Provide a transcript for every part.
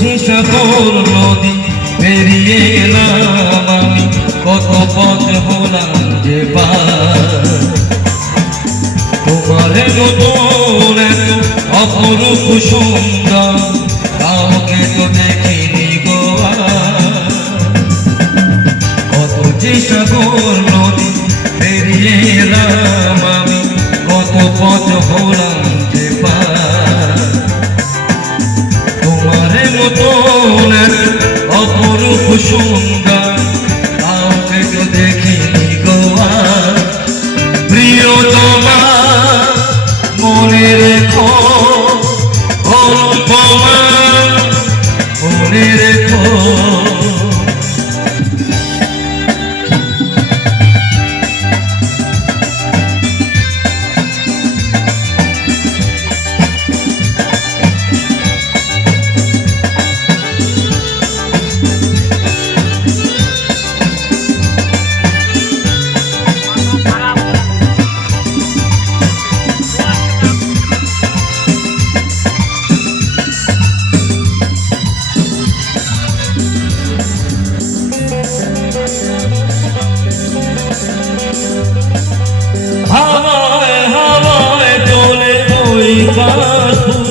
যে সাগর নদী পেরিয়ে গেলাম আমি, কত পথ হলাম যে পার। তোমার মতন এত অপরূপ সুন্দর কাউকে তো দেখিনি গো আর। কত যে সাগর নদী পেরিয়ে এলাম আমি, কত পথ হলাম যে পার। তোমার মতন এত অপরূপ সুন্দর কাউকে তো দেখিনি গো আর। প্রিয়তমা মনে রেখো, অনুপমা মনে রেখো। হাওয়ায় হাওয়ায় দোলে ওই কাশফুল,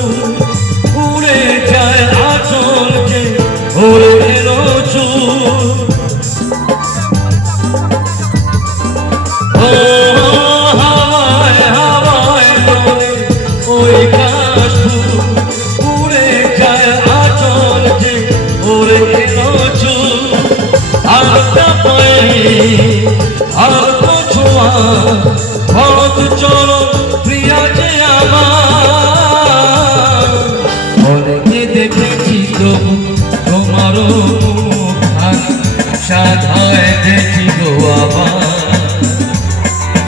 উড়ে যায় আঁচল যে ওরে এলো চুল। ও হাওয়ায় হাওয়ায় দোলে ওই কাশফুল, উড়ে যায় আঁচল যে ওরে এলো চুল। আর আর ছোঁয়া ভরত চরণ প্রিয়া যে আমার। অনেকে দেখেছি তবু তোমারও সাধায় দেখি গো